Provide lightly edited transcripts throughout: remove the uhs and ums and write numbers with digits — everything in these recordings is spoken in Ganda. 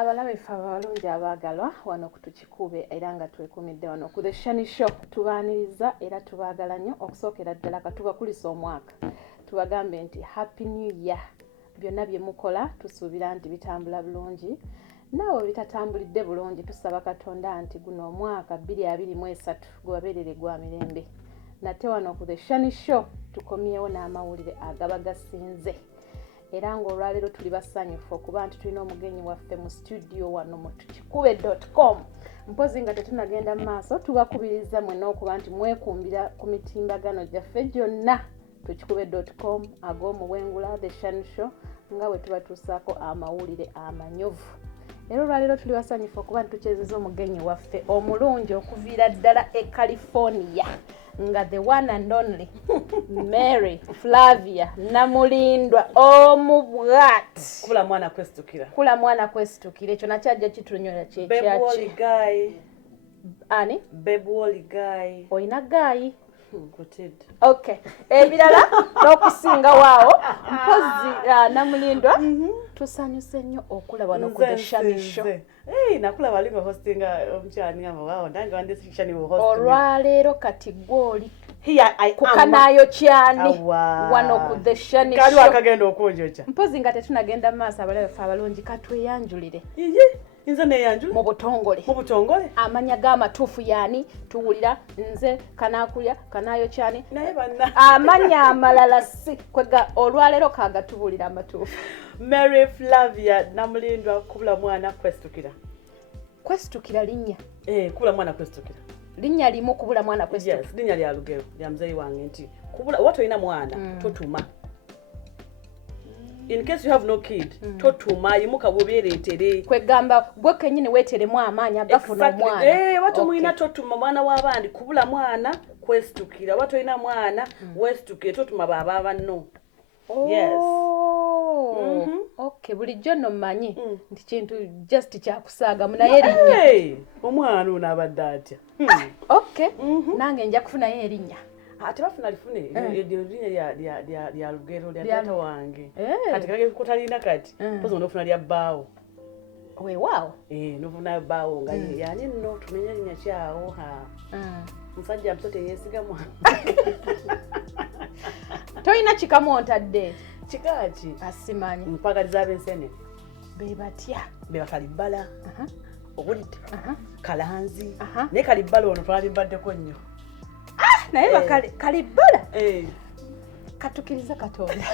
Abalabe ffe abalungi abaagalwa wano ku Tukikube era nga twekumidde wano ku The Shani Show tubaaniriza era tubaagala nnyo okusookera ddala katubakulisa omwaka tubagambe nti Happy New Year byonna bye mukola tusuubira nti bitambula bulungi naawe bitatambulidde bulungi tusaba Katonda nti guno omwaka 2023 gubabeerere gwa mirembe nate wano ku The Shani Show tukomyewo n'amawulire agaba gasinze era ng'olwaleero tuli basanyufu okuba nti tulina omugenyi waffe mu studio wano mu tukikube.com mpozi nga tetunagenda mu maaso tubakubiriza mwenna okuba nti mwekumbira ku mitimbagano gyaffe gyonna tukikube.com ag'omuwengula The Shani Show nga bwe tubatuusaako amawulire amanyovu era olwaleero tuli basanyufu okuba nti tukyezeza omugenyi waffe omulungi okuviira ddala e California nga the one and only Mary Flavia Namulindwa omubwat kula mwana kwesitukira ekyo nakyajja kitunyola kyeki guy ani Bebwoli guy oyina gayi Gutted. Okay. Ebirala n'okusinga waawo mpozi Namulindwa tusanyuse nnyo okulaba no ku The Shani Show. Nakula balingo hostinga omukyani ngamba waawo nange wande Shani wo hosting. Olwaleero kati gwoli. Here I am. Kukanayo kyani wano ku The Shani Show. Kali wakagenda okunjocha. Mpozi nga tetunagenda maaso abalabe fa abalungi katweyanjulire. Inza neyanjula mu butongole amanya g'amatuufu yani tuwulira nze kanakulya kanayo cyane naye banna amanya amalala si kwega olwaleero kagatubulira amatuufu Mary Flavia Namulindwa kubula mwana kwesitukira linnya kubula mwana kwesitukira linnya limu kubula mwana kwesitukira yes linnya lya lugero lya mzee wange nti kubula watu ina mwana totuma in case you have no kid totuma yimuka buberetere kwegamba gwe kenyine weteremu amaanya gafuna mwana watu muina totuma mwana w'abandi kubula mwana kwesitukira watu ina mwana wesitukire totuma baba abanno yes okay bulijjo no manyi nti kintu just kyakusaaga munaye linnya omwana unabadde atya okay nange nja kufuna ye linnya ate bafuna lifune linnya lya lugero lya tata wange kati kage kutalina kati pozo nofuna lya baawo we wow nofuna baawo nga yani nno tumenya linnya kyawo musajja mtote yesiga mwana toyina kikamu ontadde kikaaki asimanyi mpagaliza ab'ensene bebatya bebakalibala obulidde kalanzi naye kalibala ono twalibaddeko nnyo naye bakalibala katukiriza Katonda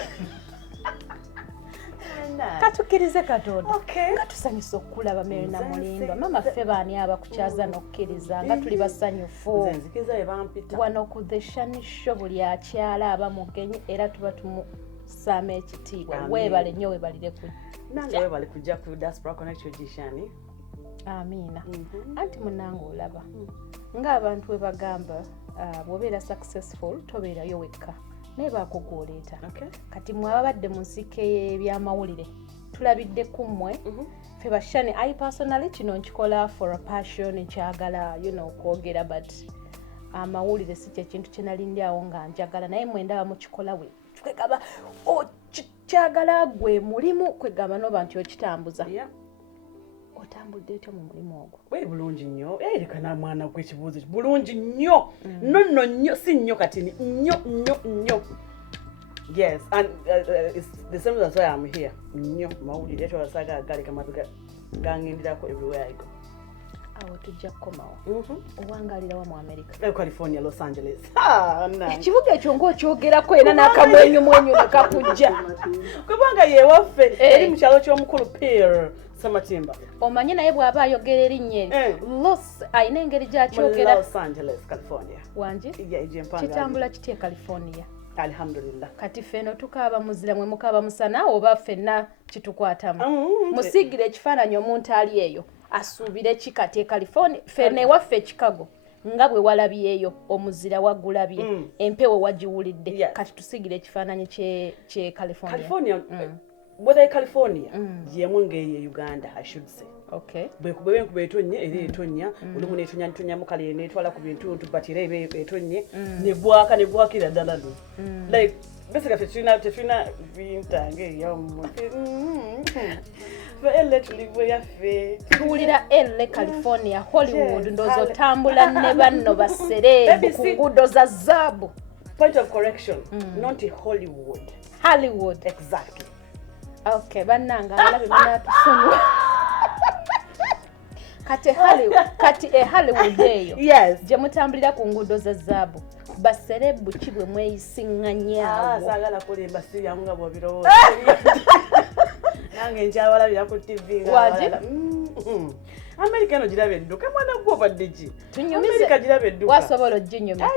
katukiriza Katonda nga tusanyusa okulaba Mary Namulindwa mama ffe baani abakukyaza n'okkiriza nga tuli basanyufu wano ku The Shani Show buli akyala aba mugenyi era tuba tumusaama ekitiibwa weebale nnyo weebalire nange weebale kujja ku Diaspora Connection Gishani amiina anti munange olaba ng'abantu we bagamba bw'obeera successful tobeerayo wekka naye baakugooleeta kati mwe ababadde mu nsiko y'ebyamawulire tulabidde ku mmwe ffe bashani I personally kino nkikola for a passion nkyagala okwogera but amawulire si kyekintu kye nalindi awo nga njagala naye mwendaba mukikola we kwegamba kyagala gwe mulimu kwegamba n'oba nti okitambuza otambudde etyo mu mulimu ogwo bulungi nnyo leka na mwana gw'ekibuuzo bulungi nnyo nonno nnyo si nnyo kati nnyo yes and it's the same as why I'm here nnyo mawulire ekyo wasaga galeka mabiga gangendirako everywhere I go awo tujja kukomawo owangalirawa mu America California Los Angeles ekibuga ekyo ng'okyogerako era n'akamwenyu nekakujja kubanga yewaffe eri mu kyalo ky'omukulu Pierre Samatimba omanye naye bw'aba ayogera erinnya Los ayina engeri gy'akyogera Los Angeles California wangi kitambula kitya California alhamdulillah kati ffeno tukaaba muzira mwe mukaaba musana oba ffenna kitukwatamu musiigire ekifaananyi omuntu ali eyo asuubire kikati California ffene ewaffe Chicago nga bwe walabyeyo omuzira wagulabye empewo wagiwulidde kati tusiigire ekifaananyi kye California whether California yemwe ngeye Uganda I should say okay bwe etonye eri etonya olumu netonya mukale netwala ku bintu batire etonye ne bwakira ddala like basically tetuna bintange yo elle tuligwe yaffe tuwulira LA California Hollywood ndozo tambula ne banno baserebu ku nguudo za zaabu. Point of correction, not Hollywood. Hollywood. Exactly. Okay, bannanga balabe banatusonyiwa. Kati Hollywood eyo. Yes. Gye mutambulira ku nguudo za zaabu. Baserebu kibwe mweyisiŋŋanyaawo. Saagala kulimba siriamu nga bw'obirowooza. Nange nkyabalabira ku TV nga Waje? America eno girabe edduka mwana gwo obadde ki? Tunyumize. America girabe edduka. Wasobola oginyumya.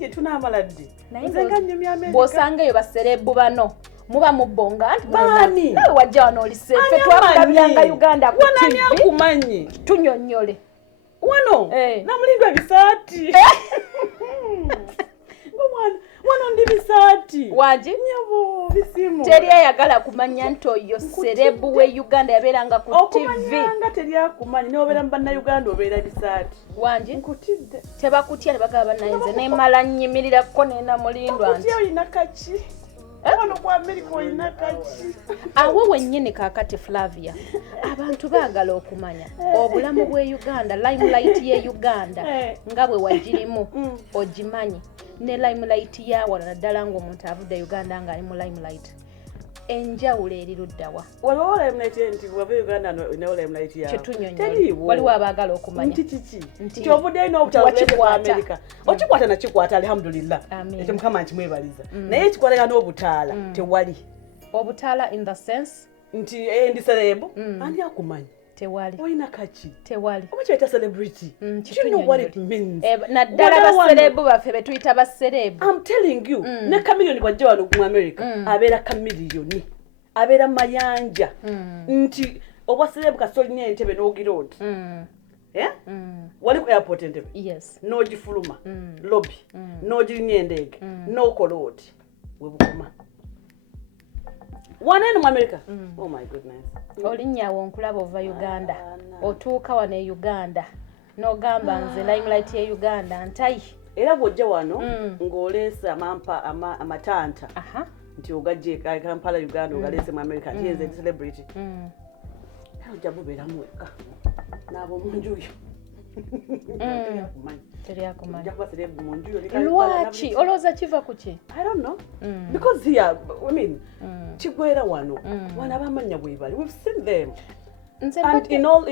Ay tunaamala ddi. Nze nga nnyumya America. Bw'osangayo baserebu bano. Muba mubonga anti Bani? nawe wajja wano olisefe twakulabyanga Uganda ku Wanani TV. akumanyi? Tunyonnyole. Wano? Namulindwa ebisaati. Wano ndi bisaati. Waje? Nyabo bisimu. Teri ayagala kumanya nti oyo serebu we Uganda yabeeranga ku TV. Okumanyanga teri akumanyi n'obeera mu bannayuganda obeera bisaati. Wanje? Nkutidde. Tebakutya ne bagaba nayenze nemala nnyimirirako ne Namulindwa nti. Okutya olina kaki? Wano ku America olina kaki? Awo wennyini kaakati Flavia. Abantu baagala okumanya obulamu bwe Uganda, limelight ye Uganda nga bwe wagirimu ogimanyi. Ne limelight ya wala ddala ng'omuntu avudde Uganda ng'ali mu limelight. Enjawulo eri luddawa. Waliwo limelight nti wava Uganda ne limelight yawo. Kyetunyonyola. Waliwo abaagala okumanya. Nti kiki? Nti obudde n'obutawulira ku America. Okikwata nakikwata alhamdulillah. Ekyo Mukama nkimwebaliza. Naye ekikwatagana n'obutaala tewali. Obutaala in the sense? Nti ndi serebu ani akumanyi? Tewali. Olina kaki? Tewali. Oba kyeta celebrity. You know what it means. Naddala baserebu baffe be tuyita baserebu. I'm telling you, ne kamiliyoni bwajja wano mu America, abeera kamiliyoni. Abeera mayanja. Nti obwaserebu kasolina entebe n'ogiroad. Wali ku airport entebe? Yes. N'ogifuluma. Lobby. N'ogirinya endege. N'okola oti. Webukoma. Wane mu America? Oh my goodness. Olinnyawo nkulaba ova Uganda. Otuuka wano e Uganda. N'ogamba nze limelight ye Uganda ntayi. Era bw'ojja wano ng'oleesa amatanta. Nti ogajje Kampala Uganda ogaleese mu America nti yenze celebrity. Ojja bubeeramu wekka. N'abo mu nju yo. Teri akumanyi. Lwaki? Olowooza kiva ku ki? I don't know. Because here, I mean, Chigwera wano. Wana abamanya bwe bali. We've seen them. And in all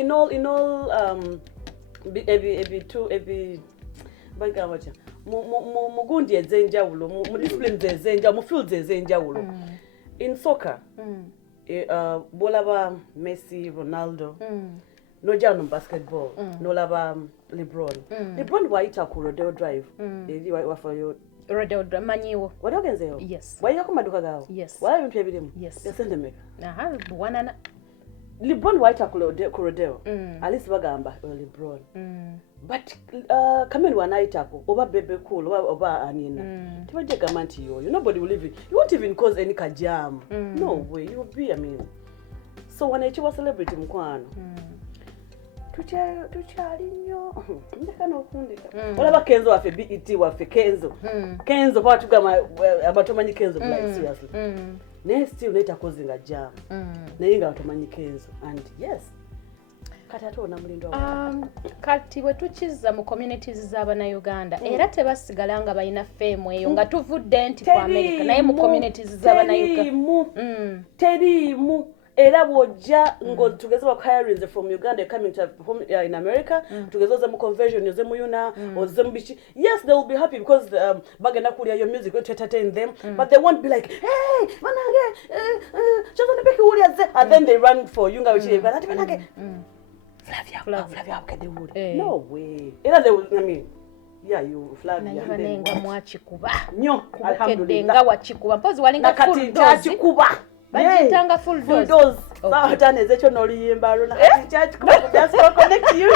bagamacha. Mu gundi ezenjawulo, mu disciplines ezenjawulo, mu fields ezenjawulo. In soccer, bolaba Messi, Ronaldo. No jano basketball, no laba LeBron. LeBron waita ku Rodeo Drive. Eri wafa yo Rodeo Drive manyiwo. Wali ogenzeyo? Yes. Waika ku maduka gawo? Yes. Wala ebintu ebirimu? Yes. Yasende meka. Bwanana. LeBron waita ku Rodeo. Alice bagamba LeBron. But Kameni wanaitako oba Bebe Cool oba Anina. Tibajja gamba nti yoyo. Nobody will even. You won't even cause any kajam. No way. You will be, I mean. So when I was celebrity mkwano. Tuchali nnyo ndeka n'okundika olaba Kenzo waffe BET waffe Kenzo kwa tugamba abatomanyi Kenzo like seriously naye still netakozinga jam naye nga batomanyi Kenzo and yes kati ate Namulindwa kati bwe tukizza mu communities z'Abannayuganda era tebasigala nga balina fame eyo nga tuvudde nti ku America naye mu communities z'Abannayuganda teriimu era bw'ojja tugeze hirings from Uganda coming to in America tugeze mu conversion yoze mu yuna oze mu bichi yes they will be happy because bagenda kulya your music to entertain them but they won't be like hey manage just on the back uliaze and then they run for you nga bichi but manage Flavia okay they would no way era they will I mean yeah you Flavia nanenga mwachikuba nyo alhamdulillah nga wachikuba mpozi walinga full dose bajitanga full dose sawa taneze ekyo n'oluyimba lona kyakikuba just connect you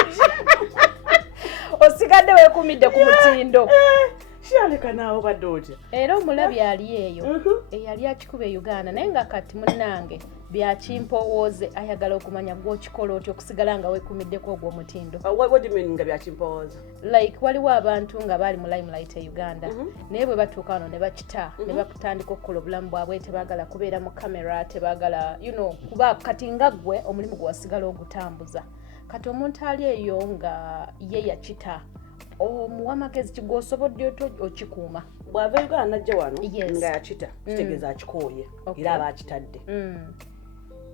osigadde weekumidde ku mutindo Shiraleka naawe badde otya. Era omulabi ali eyo eyali akikube Uganda naye nga kati munnange byakimpowooze ayagala okumanya gw'okikola otyo okusigala nga weekumiddeko ogwo omutindo. What do you mean nga byakimpowooza? Like waliwo abantu nga baali mu limelight e Uganda naye bwe batuuka wano ne bakita ne batandika okukola obulamu bwabwe tebaagala kubeera mu kamera tebaagala kuba kati nga ggwe omulimu gwe wasigala ogutambuza kati omuntu ali eyo nga ye yakita omuwa magezi gw'osobodde okikuuma. Bw'ava Uganda najja wano nga yakita kitegeeza akikooye era aba akitadde.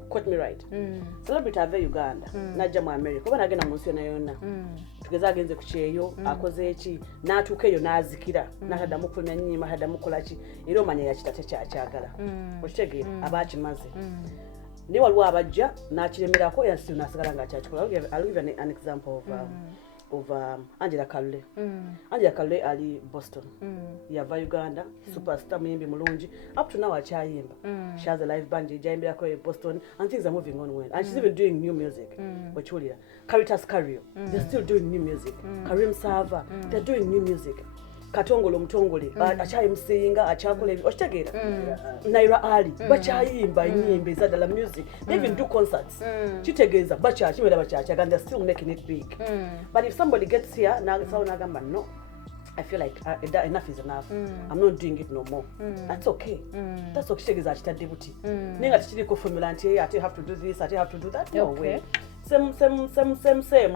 Quote me right. Celebrity ava Uganda najja mu America oba nagenda mu nsi yonna yonna tugeze agenze ku kyeyo akoze eki n'atuuka eyo n'azikira n'ataddamu kufulumya nnyimba ataddamu kukola ki era omanya yakita tekyakyagala okitegeera aba akimaze naye waliwo abajja n'akiremerako era si n'asigala nga akyakikola. I'll give an example of Angela Kalle. Angela Kalle ali Boston. Yava Uganda, superstar muyimbi mulungi. Up to now akyayimba. She has a live band jayimbirako e Boston and things are moving on well. And she's even doing new music. Ochulira. Caritas Cario, they're still doing new music. Karim Sava, they're doing new music. Katongole omutongole akyayimusinga akyakola ebyo okitegeera Naira Ali bakyayimba ennyimba ezaddala music they even do concerts kitegeeza bakyakimera bakyakyagala they're still making it big but if somebody gets here n'agezawo n'agamba no I feel like enough is enough. I'm not doing it no more. That's okay. That's okay. Kitegeeza akitadde buti naye nga tekiriko formula nti I have to do this, I have to do that. No way. Same,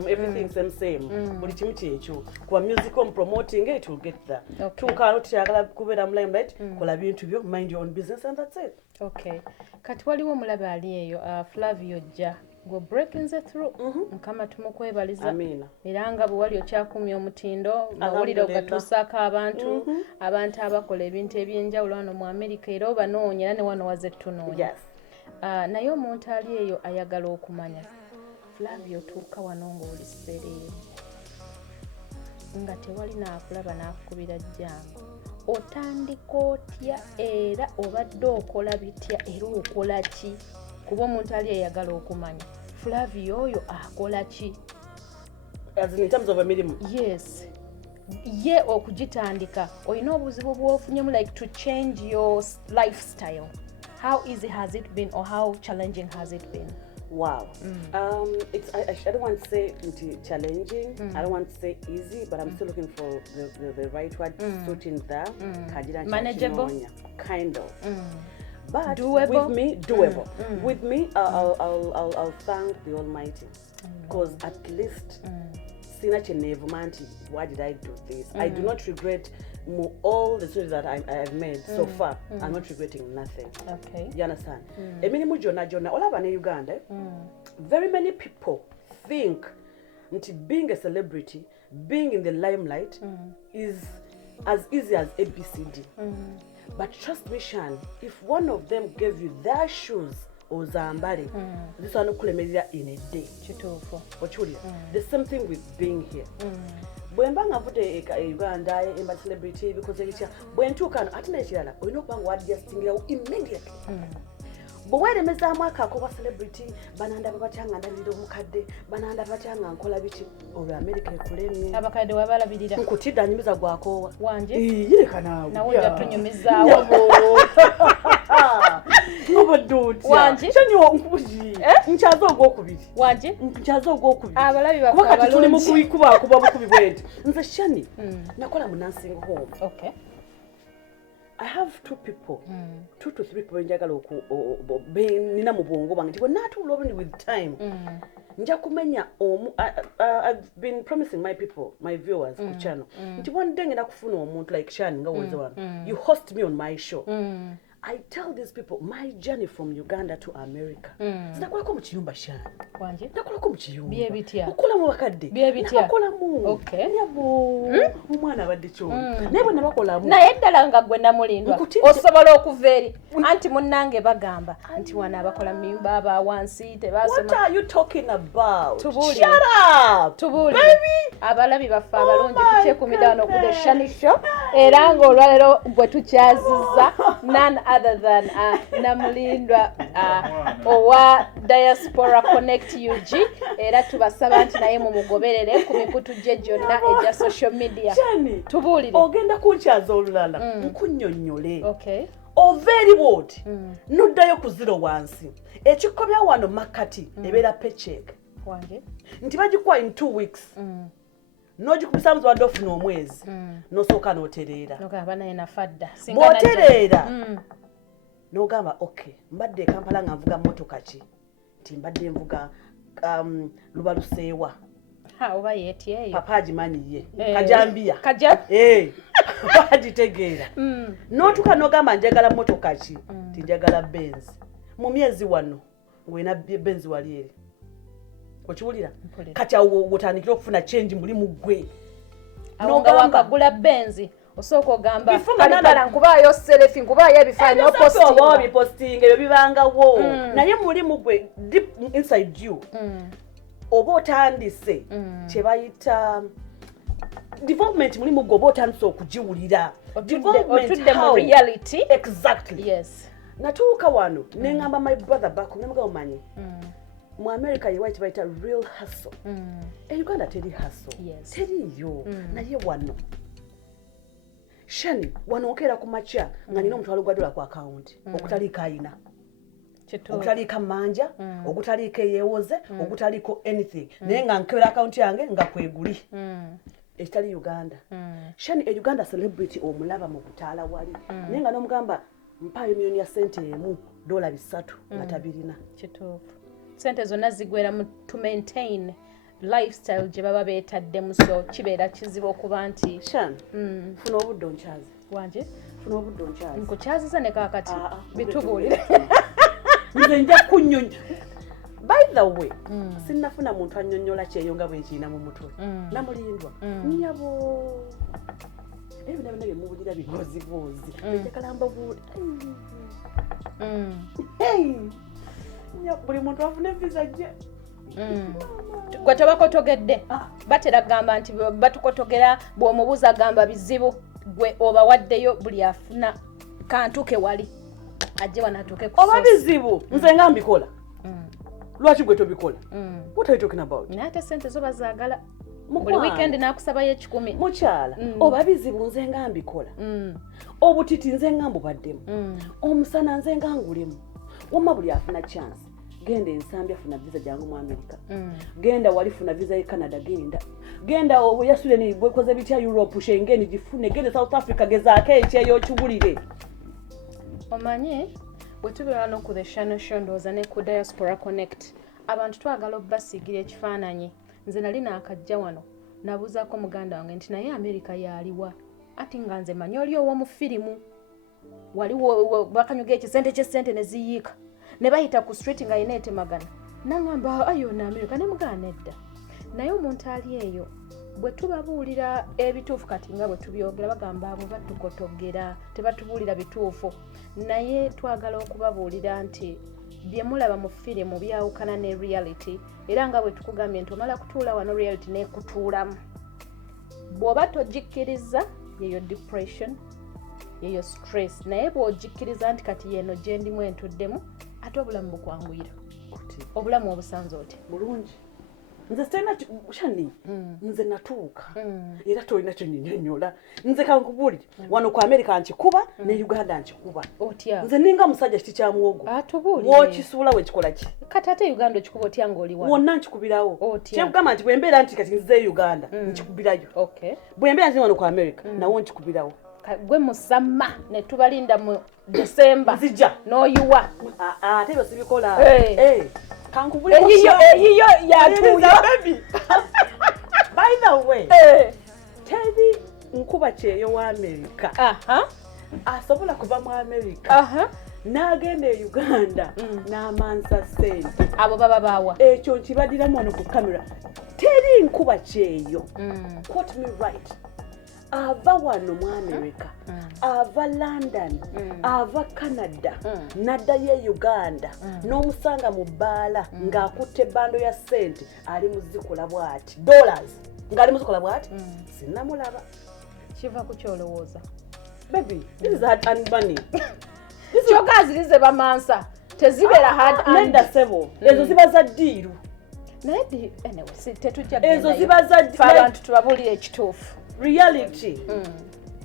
everything same. Buli kimu kyekyo. Kuba music promoting it will get there. Tunkano tuyagala kubeera mu limelight, kola bintu byo, mind your own business and that's it. Okay. Kati waliwo omulabe ali eyo Flavia ojja go breaking the through nkama tumukwebaliza amina era nga bwe wali okyakumya omutindo mawulire ogatuusaako abantu abakola ebintu ebyenjawulo wano mu America era obanoonya era ne wano waze tunoonya naye omuntu ali eyo ayagala okumanya Flavia otuuka wano ng'oli ssereeru nga tewali naakulaba n'akukubira jjangu otandika otya era obadde okola bitya era okola ki kuba omuntu ali eyagala okumanya Flavia oyo akola ki as in terms of a minimum. Yes ye okugitandika olina obuzibu bw'ofunyemu like to change your lifestyle. How easy has it been or how challenging has it been? Wow. I don't want to say challenging. I don't want to say easy, but I'm still looking for the right word suiting there. Manageable? Kind of. But doable? With me, doable. With me, I'll thank the Almighty, because at least why did I do this? I do not regret all the choices that I've made so far. I'm not regretting nothing. Okay. You understand? Emirimu jonna all of Uganda, very many people think being a celebrity, being in the limelight is as easy as ABCD. But trust me, Shan, if one of them gave you their shoes or zambale, this one could in a day. The same thing with being here. When bang up a Uganda a celebrity because when two can attention, we know what just immediately. But why the Mezamaka cover celebrity, Bananda Batang and Lido Mukade, Bananda Batang and Colabiti or American Colony, Abakade Wabala Bidida, Kutida and Mizaguaco, one day, now we are to Mizawa. Overdo one, Chazo Gokubi, one, Chazo Gokubi, Abalabi, Kuba wait, and the Shani, Nakola nursing home. Okay. I have two people, 2 to 3 people in Jagaloku or Nina Mubongo, and we're not too long with time. Njakumenya I've been promising my people, my viewers, the channel. One day in Akufuno, like Shan, you host me on my show. I tell these people my journey from Uganda to America. Sinakola ko mukiyumba Shan. Wanje? Nakola ko mukiyumba. Biye bitya. Okola mu bakadde. Biye bitya. Nakola mu. Okay. Yabo. Omwana badde kyo. Naye bonna bakola mu. Naye ddala nga gwe Namulindwa. Osobola okuveeri. Anti munnange bagamba nti wana abakola mu miyumba aba wansi tebasoma. What are you talking about? Tubuli. Shut up. Tubuli. Baby. Abalabi baffe abalungi tuteekumidde wano ku The Shani Show. era ng'olwalero bwe tukyaziza none other than Namulindwa owa Diaspora Connect UG era tubasaba nti naye mumugoberere ku mikutu gye gyonna egya social media. Tubuulire. Ogenda kunkyaza olulala nkunnyonnyole. Okay. Very bold. Noddayo ku zero wansi. Ekikobya wano makati ebeera paycheck. Wange. Nti bagikuwa in 2 weeks. N'ogikubisa muzwadde ofuna omwezi. N'osooka n'otereera. N'ogamba naye nafadda. Bw'otereera. N'ogamba okay mbadde Kampala nga nvuga mmotoka ki? Nti mbadde nvuga lubaluseewa. Oba yeetyeyo. Papa agimanyi ye. Kajambiya. Papa agitegeera. N'otuuka n'ogamba njagala mmotoka ki? Nti njagala Benz. Mu myezi wano ng'olina Benz wali eri. Okiwulira? Kati awo wotandikira okufuna change mulimu gwe. Nga wakagula Benz osooka ogamba kale nkubaayo selfie nkubaayo ebifaananyi opostinga. Bipostinga ebyo bibangawo. Naye mulimu gwe deep inside you. Oba otandise kye bayita development mulimu gwe oba otandise okugiwulira. Otudde mu reality. Exactly. Yes. Natuuka wano neŋŋamba my brother back nemuga omanyi. Mu America ye white bayita real hustle. Uganda teri hustle. Teriyo. Naye wano. Shani wano okeera ku makya nga nina omutwalo gwa dola ku account okutaliiko ayina. Okutaliiko manja, okutaliiko eyeewoze, okutaliiko anything. Naye nga nkebera account yange nga kweguli. Ekitali Uganda. Shani Uganda celebrity omulaba mu kutaala wali. Naye nga n'omugamba mpaayo miliyoni ya sente emu dola 3 nga tabirina. Kituufu. Sente zonna zigwera mu to maintain lifestyle gye baba beetaddemu so kibeera kizibu okuba nti Shan funa obudde onkyazi. Wanje? Funa obudde onkyazi. Nkukyaziza ne kaakati bitubuulire. Nze nja kunnyonnyola. By the way, sinnafuna muntu annyonnyola kyeyo nga bwe nkiina mu mutwe. Namulindwa. Nnyabo. Ebyo nabyo bye muwulira biboozibozi. Ejakalamba buuli. Buli muntu afuna visa gye. Gwe tebakotogedde. Batera gamba nti batukotogera bw'omubuuza gamba bizibu gwe obawaddeyo buli afuna kantu ke wali. Ajje wanatuuke ku oba bizibu nze nga mbikola. Lwaki gwe tobikola? What are you talking about? Nate sente zo bazaagala. Buli weekend nakusabayo 10. Mukyala oba bizibu nze nga mbikola. Obutiti nze nga mbubaddemu. Omusana nze nga ngulemu. Wamma buli afuna chance. Genda ensambi afuna visa jangu mu America. Genda wali funa visa ye Canada genda. Genda yasule ni bwekoze bitya Europe Schengen gifune. Genda South Africa gezaako ekyeyo kibulire. Omanye bwe tubeera no ku the channel show ndowooza ne ku Diaspora Connect abantu twagala obbasiigira ekifaananyi. Nze nali naakajja wano nabuuzaako muganda wange nti naye America yaliwa ati nga nze manyi oli ow'omu firimu waliwo bakanyuga ekisente ky'essente ne ziyiika ne bayita ku street nga yina etemagana nangamba ayo na America ne mugana edda naye omuntu ali eyo bwe tubabuulira ebituufu kati nga bwe tubyogera bagamba abo batukotogera tebatubuulira bituufu naye twagala okubabuulira nti bye mulaba mu firimu byawukana ne reality era nga bwe tukugambye nti omala kutuula wano reality n'ekutuulamu bw'oba togikkiriza yeyo depression yeyo stress naye bw'ogikkiriza nti kati yeeno gye ndimu entuddemu ate obulamu bukwanguyira obulamu obusanze oti bulungi nze sitena shani nze natuuka era tolina kyonnyonnyola nze kankubulire wano ku America nkikuba ne Uganda nkikuba otya nze ninga musajja kiti kya muwogo atubuulire wokisuula we kikola ki kati ate Uganda okikuba otya ng'oli wano wonna nkikubirawo otya kyekugamba nti bwe mbeera nti kati nze Uganda nkikubirayo okay bwe mbeera nti wano ku America nawo nkikubirawo gwe musamma ne tubalinda mu December nzija n'oyiwa ate ebyo sibikola kankubulire eyiyo yatuuya baby by the way teri nkuba kyeyo wa America asobola kuva mu America n'agenda e Uganda n'amansa sente abo baba baawa ekyo nkibadiramu wano ku kamera teri nkuba kyeyo quote me right ava wano mu America ava London ava Canada naddayo e Uganda n'omusanga mu bbaala ng'akutte bando ya sente ali muzikola bw'ati dollars ng'ali muzikola bw'ati sinnamulaba Kiva ku kyolowooza. Baby, this is hard and money. Kyokka zirize bamansa. Tezibeera hard and. Nenda sebo. Ezo ziba za ddiiru. Naye anyway, tetujja ezo ziba za abantu tubabulira ekituufu. Reality.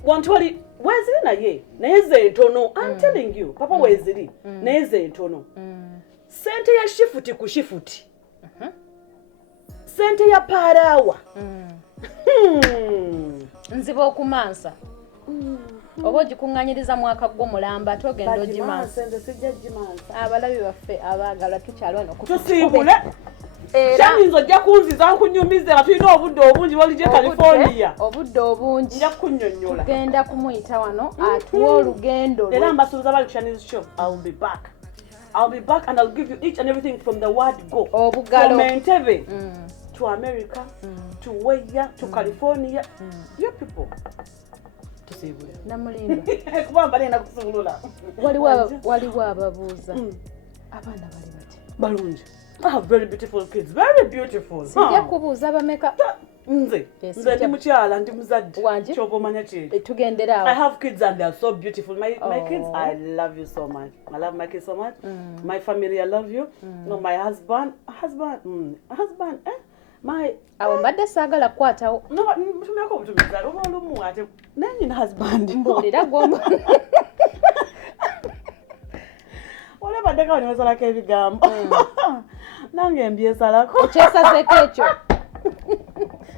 Wantwali weziri naye ze ntono. I'm telling you, papa weziri naye ze ntono. Sente ya shifuti ku shifuti. Sente ya parawa. Nziba okumansa. Oba ogikuŋŋanyiriza mwaka gw'omulamba ate ogenda ogimansa. Abalabi baffe abaagalwa tukyali wano tusiibule. Kyayinza ojja kunziza nkunyumize nga tulina obudde obungi walijje California. Obudde obungi. Nja kunnyonnyola. Tugenda kumuyita wano atuwa olugendo lwe. Era mbasuubiza bali ku Shani's show. I'll be back. I'll be back and I'll give you each and everything from the word go. Obugalo. From Entebbe to America to Weya to California. Your people. Tusiibule. Namulindwa. Kuba mbalina kusuulula. Waliwo ababuuza. Abaana bali bati. Balungi. I have very beautiful kids. Very beautiful. Sijja kubuuza bameka. Nze ndi mukyala ndi muzadde. Ky'omanya ki? Tugendera awo. I have kids and they are so beautiful. My kids, I love you so much. I love my kids so much. My family, I love you. No, my husband, my awo mbadde saagala kukwatawo. No, tumeko butumiza. Olumu ate nanyi husband. Mbuulira gwomba. Olabadde kawo niwesalako ebigambo. Nange mbyesalako. Okyesazeeko ekyo.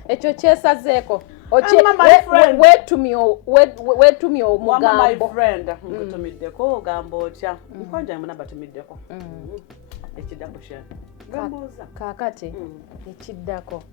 Ekyo kyesazeeko. Weetumye omugambo. My friend, nkutumiddeko ogamba otya. Nkwanja muna batumiddeko. Ekiddako kye. Gambuuza. Kaakati ekiddako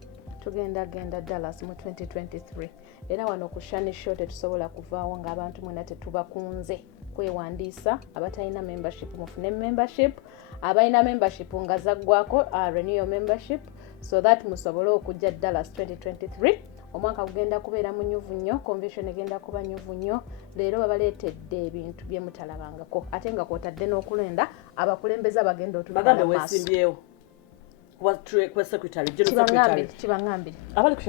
tugenda Dallas mu 2023. Era wano ku Shani Show tetusobola kuvaawo ng'abantu mwena tetubakunze kwewandiisa. Abatalina membership mufune membership. Abalina membership nga zaggwako renew your membership so that musobole okujja Dallas 2023. Omwaka gugenda kubeera munyuvu nnyo, convention egenda kuba nyuvu nnyo. Leero babaleetedde ebintu bye mutalabangako ate nga kwotadde n'okulenda abakulembeze bagenda otulabanga maaso. Bagambe weesimbyewo. Kwa secretary, general secretary. Chibangambire. Abali ku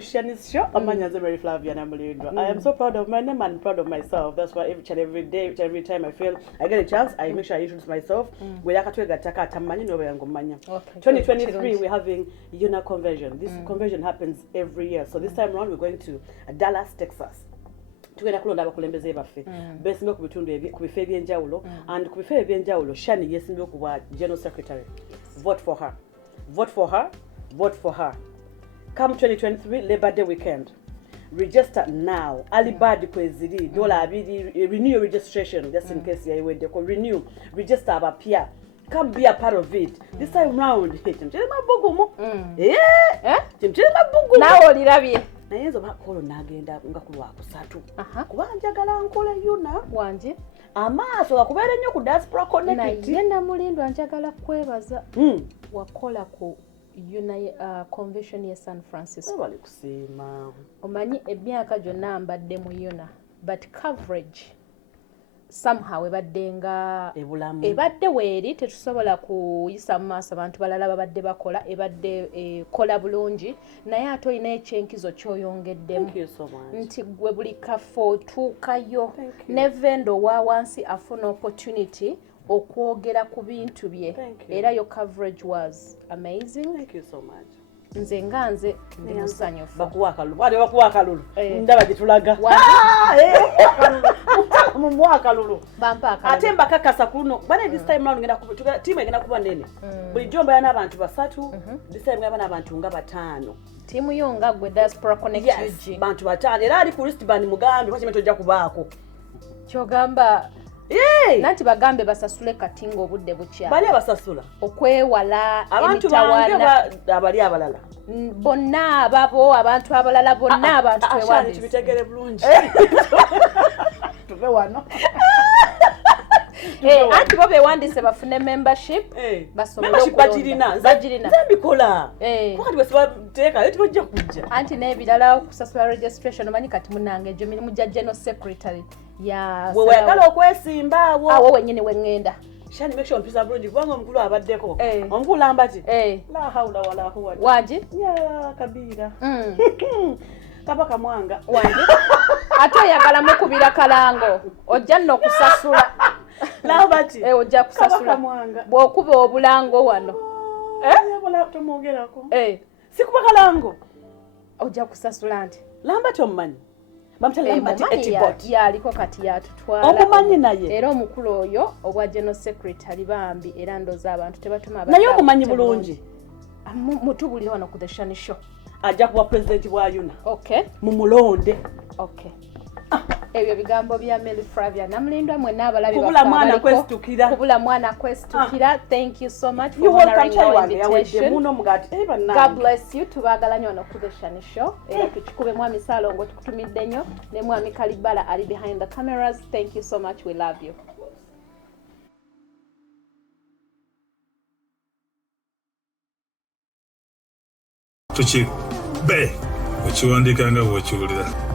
Shani's show, amanya nze Flavia Namulindwa. I am so proud of my name and proud of myself. That's why each and every day, each and every time I feel I get a chance, I make sure I introduce myself. We yakatwega taka tamanyi no yango manya. 2023 we're having Yuna conversion. This conversion happens every year. So this time around we're going to Dallas, Texas. Tugenda kulonda abakulembeze baffe besimbe ku bitundu ku bifo ebyenjawulo and ku bifo ebyenjawulo Shani yesimbe okuba general secretary. Vote for her. Vote for her. Vote for her. Come 2023 Labor Day weekend. Register now. Alibadi kweziri $2 renew your registration just in case you were renew. Register abapia. Come be a part of it. This time round, chimchele mabugumo. Chimchele mabugumo. Nawe olirabye. Naye nzo bakolo nagenda nga kulwa kusatu. Kuba njagala nkole Yuna. Wanje. Amaaso gakubeere nnyo ku diaspora connected. Naye Namulindwa njagala kwebaza. Wakola ku Yuna convention ye San Francisco. Bali kusiima. Omanyi emyaka gyonna mbadde mu Yuna, but coverage somehow ebadde weeri tetusobola kuyisa mu maaso abantu balala babadde bakola ebadde kola bulungi naye ate olina ekyenkizo ky'oyongeddemu nti gwe buli kafo otuukayo ne vendo wa wansi afuna opportunity okwogera ku bintu bye era your coverage was amazing. Thank you so much. Nze nganze ndi musanyufu bakuwa akalulu ndaba gitulaga mu mwaka lulu ate mbakakasa kuno bane this time round ngenda kuba team egenda kuba nene buli jomba yana abantu basatu this time ngaba abantu nga batano team yonga gwe diaspora connect UG bantu batano era ali ku list band mugambi kwa kimeto ojja kubaako kyogamba nanti bagambe basasule katinga obudde bukya bali abasasula okwewala abantu bange abali abalala bonna ababo abantu abalala bonna abantu twewala tubitegere bulungi tuve wano anti bo bewandise bafune membership basobole okubagirina nzambikola kwati bwebateeka tubajja kujja anti n'ebirala okusasula registration omanyi kati munange egyo mirimu gya general secretary wewe yagala okwesimba awo wenyini wengenda Shani make sure mpisa bulungi kubanga omukulu abaddeko omukulu ambati la haula wala quwwata waji ya kabira Kabaka Mwanga. Wange. Ate oyagala mukubira kalango. Ojja nno kusasula. Lambert. Ojja kusasula. Bw'okuba obulango wano. Wala tomwogerako. Sikuba kalango. Ojja kusasula nti. Lambert omumanyi. Yaliko kati yatutwala omumanyi naye era omukulu oyo obwa general secretary bambi era ndoza abantu tebatuma naye omumanyi bulungi mutubulira wano ku the Shani Show ajja kuba president wa Yuna mumulonde ebyo bigambo bya Flavia Namulindwa mwenna abalabi Kubulwa Mwana kwesitukira Kubulwa Mwana kwesitukira thank you so much for honoring our invitation God bless you tubagala nnyo wano ku the Shani Show era Tukikube mwami Salongo tukutumidde nnyo ne mwami Kalibala ali behind the cameras thank you so much we love you Tukikube okiwandika nga bw'okiwulira